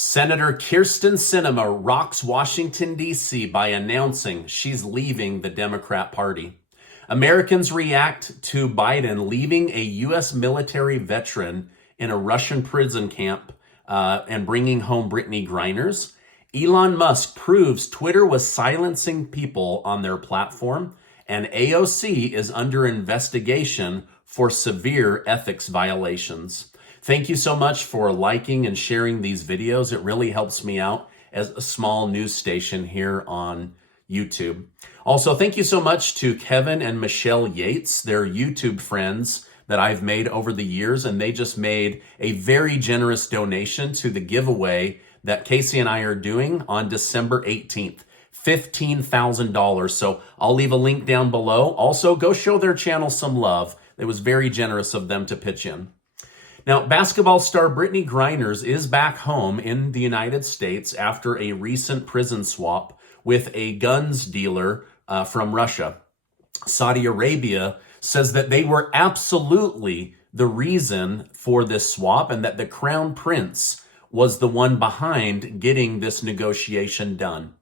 Senator Kyrsten Sinema rocks Washington, D.C. by announcing she's leaving the Democrat Party. Americans react to Biden leaving a U.S. military veteran in a Russian prison camp and bringing home Brittney Griner's. Elon Musk proves Twitter was silencing people on their platform, and AOC is under investigation for severe ethics violations. Thank you so much for liking and sharing these videos. It really helps me out as a small news station here on YouTube. Also, thank you so much to Kevin and Michelle Yates. They're YouTube friends that I've made over the years, and they just made a very generous donation to the giveaway that Casey and I are doing on December 18th. $15,000. So I'll leave a link down below. Also, go show their channel some love. It was very generous of them to pitch in. Now, basketball star Brittney Griner is back home in the United States after a recent prison swap with a guns dealer from Russia. Saudi Arabia says that they were absolutely the reason for this swap and that the crown prince was the one behind getting this negotiation done.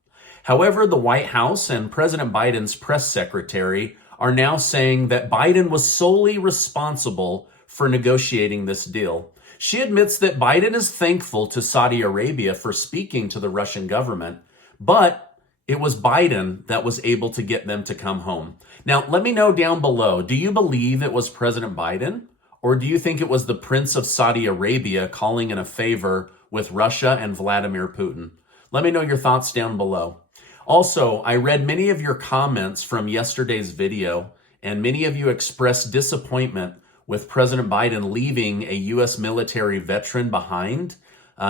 However, the White House and President Biden's press secretary are now saying that Biden was solely responsible for negotiating this deal. She admits that Biden is thankful to Saudi Arabia for speaking to the Russian government, but it was Biden that was able to get them to come home. Now, let me know down below, do you believe it was President Biden, or do you think it was the Prince of Saudi Arabia calling in a favor with Russia and Vladimir Putin? Let me know your thoughts down below. Also, I read many of your comments from yesterday's video, and many of you expressed disappointment with President Biden leaving a U.S. military veteran behind.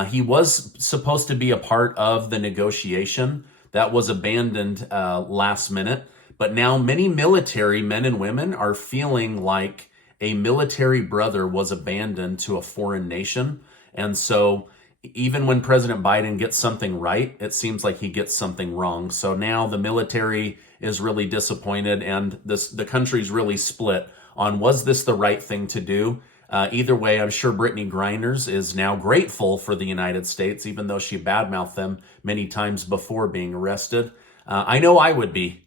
He was supposed to be a part of the negotiation that was abandoned last minute. But now many military men and women are feeling like a military brother was abandoned to a foreign nation. And so even when President Biden gets something right, it seems like he gets something wrong. So now the military is really disappointed, and the country's really split on, was this the right thing to do? Either way, I'm sure Brittney Griner is now grateful for the United States, even though she badmouthed them many times before being arrested. I know I would be.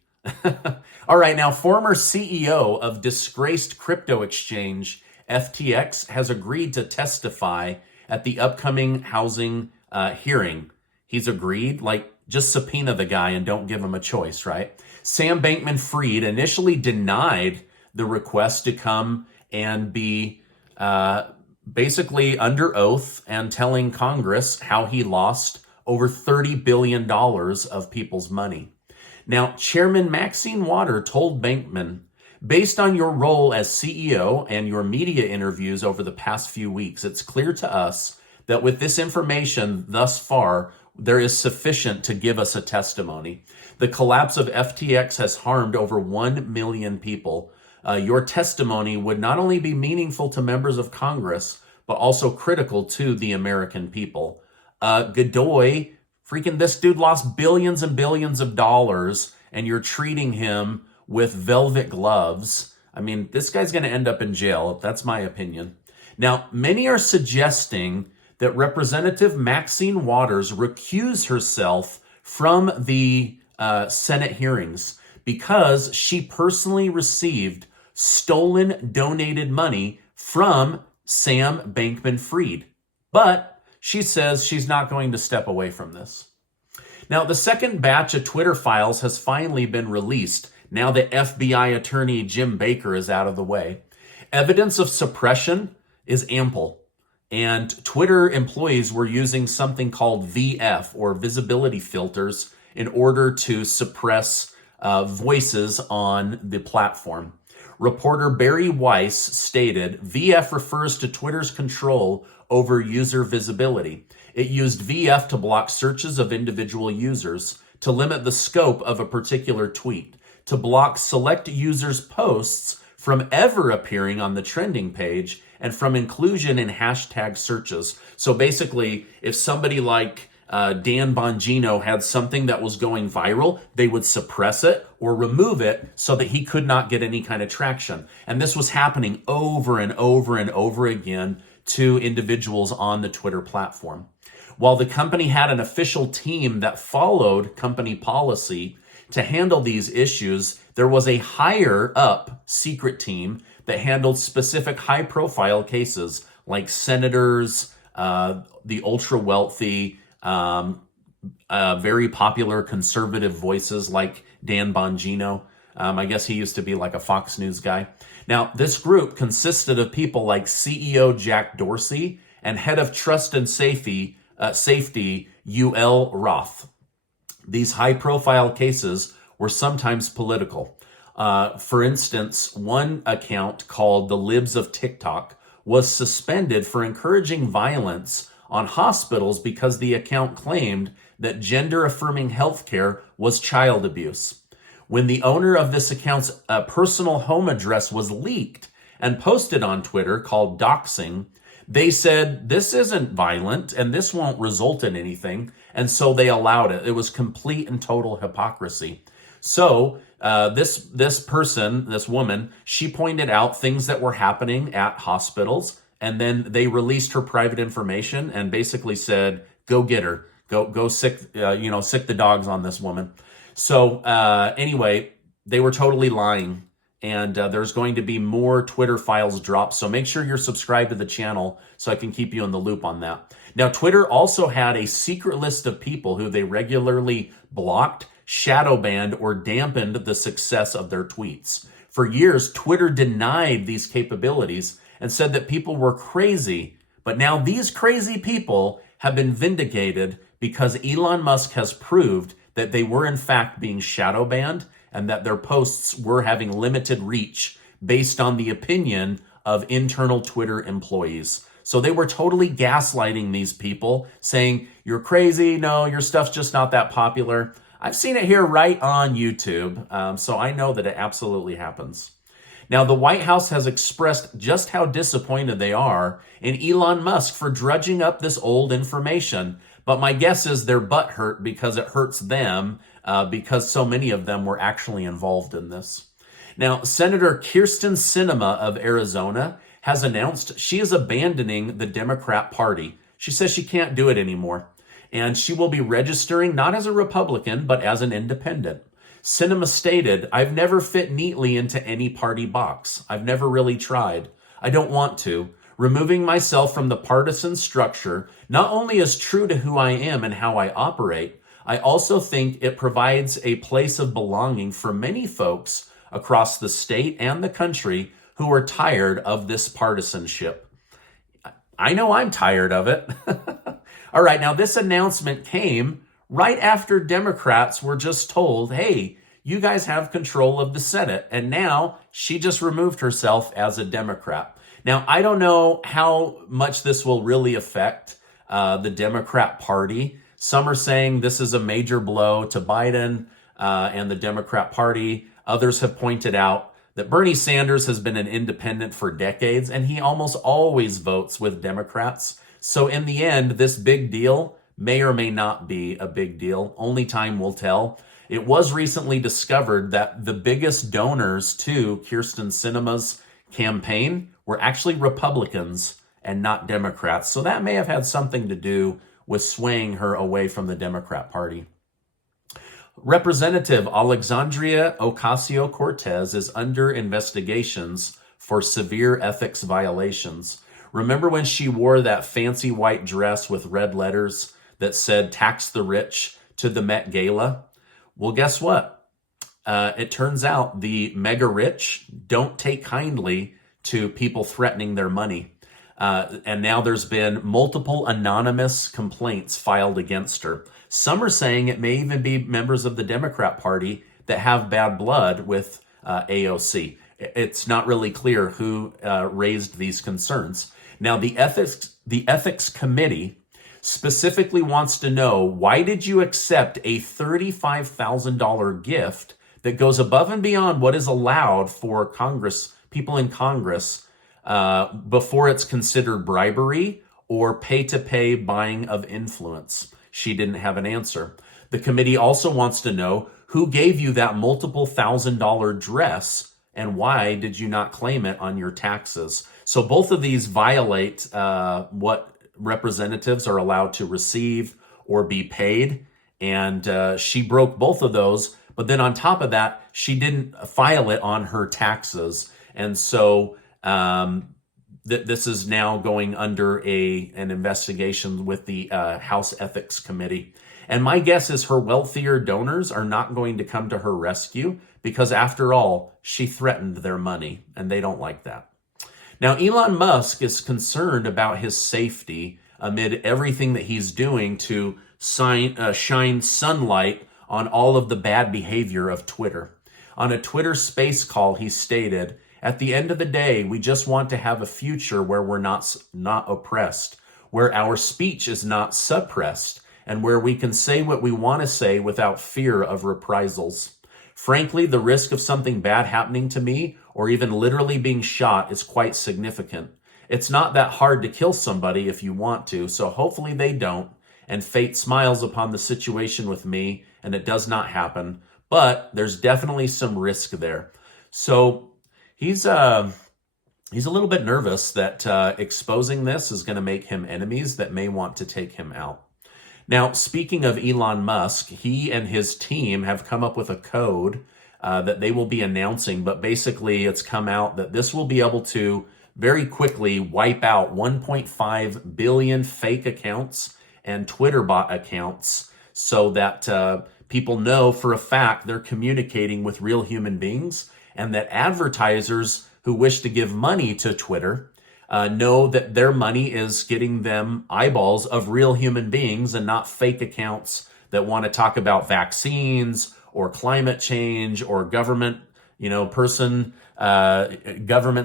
All right, now former CEO of disgraced crypto exchange FTX has agreed to testify at the upcoming housing hearing. He's agreed, like, just subpoena the guy and don't give him a choice, right? Sam Bankman-Fried initially denied the request to come and be basically under oath and telling Congress how he lost over $30 billion of people's money. Now, Chairman Maxine Waters told Bankman, based on your role as CEO and your media interviews over the past few weeks, it's clear to us that with this information thus far, there is sufficient to give us a testimony. The collapse of FTX has harmed over 1 million people. Your testimony would not only be meaningful to members of Congress, but also critical to the American people. Godoy, freaking this dude lost billions and billions of dollars, and you're treating him with velvet gloves. I mean, this guy's going to end up in jail. That's my opinion. Now, many are suggesting that Representative Maxine Waters recuse herself from the Senate hearings because she personally received stolen donated money from Sam Bankman-Fried. But she says she's not going to step away from this. Now, the second batch of Twitter files has finally been released. Now that FBI attorney Jim Baker is out of the way. Evidence of suppression is ample, and Twitter employees were using something called VF, or visibility filters, in order to suppress voices on the platform. Reporter Barry Weiss stated, VF refers to Twitter's control over user visibility. It used VF to block searches of individual users, to limit the scope of a particular tweet, to block select users' posts from ever appearing on the trending page, and from inclusion in hashtag searches. So basically, if somebody like Dan Bongino had something that was going viral, they would suppress it or remove it so that he could not get any kind of traction. And this was happening over and over and over again to individuals on the Twitter platform. While the company had an official team that followed company policy to handle these issues, there was a higher up secret team that handled specific high profile cases like senators, the ultra wealthy, very popular conservative voices like Dan Bongino. I guess he used to be like a Fox News guy. Now, this group consisted of people like CEO Jack Dorsey and head of trust and safety, UL Roth. These high-profile cases were sometimes political. For instance, one account called the Libs of TikTok was suspended for encouraging violence on hospitals because the account claimed that gender-affirming healthcare was child abuse. When the owner of this account's personal home address was leaked and posted on Twitter, called doxing, they said, this isn't violent and this won't result in anything. And so they allowed it. It was complete and total hypocrisy. So this person, this woman, she pointed out things that were happening at hospitals, and then they released her private information and basically said, go get her, go sick, sick the dogs on this woman. So anyway, they were totally lying. And there's going to be more Twitter files dropped. So make sure you're subscribed to the channel so I can keep you in the loop on that. Now, Twitter also had a secret list of people who they regularly blocked, shadow banned, or dampened the success of their tweets. For years, Twitter denied these capabilities and said that people were crazy. But now these crazy people have been vindicated because Elon Musk has proved that they were in fact being shadow banned and that their posts were having limited reach based on the opinion of internal Twitter employees. So they were totally gaslighting these people, saying, you're crazy, no, your stuff's just not that popular. I've seen it here right on YouTube, so I know that it absolutely happens. Now, the White House has expressed just how disappointed they are in Elon Musk for drudging up this old information. But my guess is they're butthurt because it hurts them, because so many of them were actually involved in this. Now, Senator Kyrsten Sinema of Arizona has announced she is abandoning the Democrat Party. She says she can't do it anymore, and she will be registering not as a Republican, but as an independent. Sinema stated, I've never fit neatly into any party box. I've never really tried. I don't want to. Removing myself from the partisan structure not only is true to who I am and how I operate, I also think it provides a place of belonging for many folks across the state and the country who are tired of this partisanship. I know I'm tired of it. All right, now this announcement came right after Democrats were just told, hey, you guys have control of the Senate. And now she just removed herself as a Democrat. Now, I don't know how much this will really affect the Democrat Party. Some are saying this is a major blow to Biden and the Democrat Party. Others have pointed out that Bernie Sanders has been an independent for decades, and he almost always votes with Democrats. So in the end, this big deal may or may not be a big deal. Only time will tell. It was recently discovered that the biggest donors to Kyrsten Sinema's campaign were actually Republicans and not Democrats. So that may have had something to do with swaying her away from the Democrat Party. Representative Alexandria Ocasio-Cortez is under investigations for severe ethics violations. Remember when she wore that fancy white dress with red letters that said tax the rich to the Met Gala? Well, guess what? It turns out the mega rich don't take kindly to people threatening their money. And now there's been multiple anonymous complaints filed against her. Some are saying it may even be members of the Democrat Party that have bad blood with AOC. It's not really clear who raised these concerns. Now, the ethics committee specifically wants to know, why did you accept a $35,000 gift that goes above and beyond what is allowed for Congress, people in Congress, before it's considered bribery or pay-to-pay buying of influence? She didn't have an answer. The committee also wants to know who gave you that multiple $1,000 dress and why did you not claim it on your taxes? So both of these violate what representatives are allowed to receive or be paid. And she broke both of those. But then on top of that, she didn't file it on her taxes. And so this is now going under an investigation with the House Ethics Committee. And my guess is her wealthier donors are not going to come to her rescue because, after all, she threatened their money, and they don't like that. Now, Elon Musk is concerned about his safety amid everything that he's doing to shine sunlight on all of the bad behavior of Twitter. On a Twitter space call, he stated, "At the end of the day, we just want to have a future where we're not oppressed, where our speech is not suppressed, and where we can say what we want to say without fear of reprisals. Frankly, the risk of something bad happening to me or even literally being shot is quite significant. It's not that hard to kill somebody if you want to, so hopefully they don't, and fate smiles upon the situation with me and it does not happen, but there's definitely some risk there." So he's a little bit nervous that exposing this is going to make him enemies that may want to take him out. Now, speaking of Elon Musk, he and his team have come up with a code that they will be announcing, but basically it's come out that this will be able to very quickly wipe out 1.5 billion fake accounts and Twitter bot accounts so that people know for a fact they're communicating with real human beings, and that advertisers who wish to give money to Twitter know that their money is getting them eyeballs of real human beings and not fake accounts that want to talk about vaccines or climate change or government, government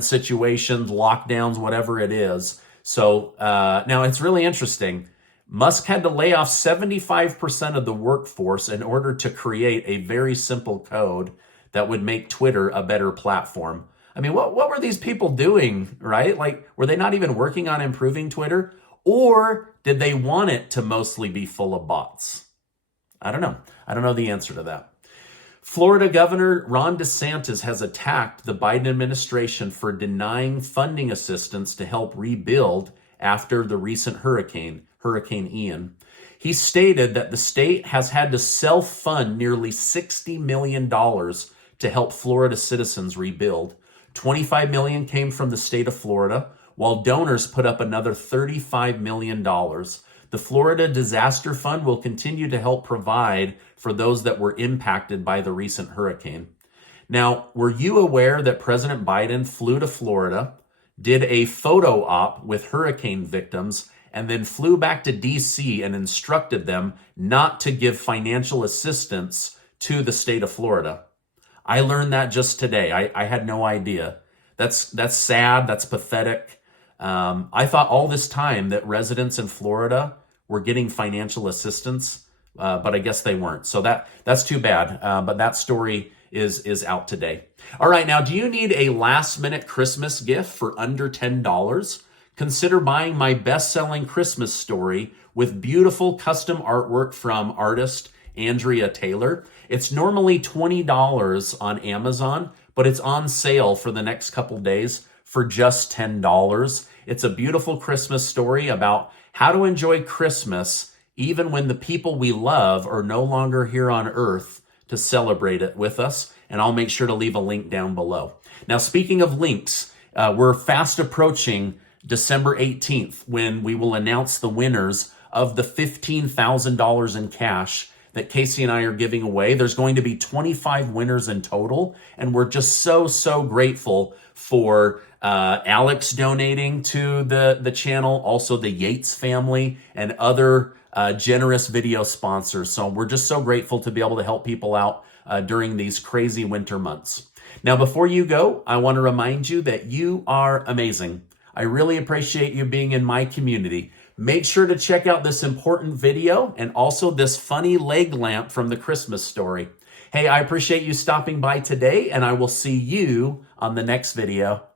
situations, lockdowns, whatever it is. So now it's really interesting. Musk had to lay off 75% of the workforce in order to create a very simple code that would make Twitter a better platform. I mean, what were these people doing, right? Like, were they not even working on improving Twitter? Or did they want it to mostly be full of bots? I don't know. I don't know the answer to that. Florida Governor Ron DeSantis has attacked the Biden administration for denying funding assistance to help rebuild after the recent Hurricane Ian. He stated that the state has had to self-fund nearly $60 million to help Florida citizens rebuild. $25 million came from the state of Florida, while donors put up another $35 million. The Florida Disaster Fund will continue to help provide for those that were impacted by the recent hurricane. Now, were you aware that President Biden flew to Florida, did a photo op with hurricane victims, and then flew back to D.C. and instructed them not to give financial assistance to the state of Florida? I learned that just today. I had no idea. That's sad. That's pathetic. I thought all this time that residents in Florida were getting financial assistance, but I guess they weren't. So that's too bad. But that story is out today. All right, now, do you need a last-minute Christmas gift for under $10? Consider buying my best-selling Christmas story with beautiful custom artwork from artist Andrea Taylor. It's normally $20 on Amazon, but it's on sale for the next couple days for just $10. It's a beautiful Christmas story about how to enjoy Christmas even when the people we love are no longer here on earth to celebrate it with us. And I'll make sure to leave a link down below. Now, speaking of links, we're fast approaching December 18th when we will announce the winners of the $15,000 in cash that Casey and I are giving away. There's going to be 25 winners in total, and we're just so grateful for Alex donating to the channel, also the Yates family, and other generous video sponsors. So we're just so grateful to be able to help people out during these crazy winter months. Now, before you go, I want to remind you that you are amazing. I really appreciate you being in my community. Make sure to check out this important video and also this funny leg lamp from the Christmas story. Hey, I appreciate you stopping by today, and I will see you on the next video.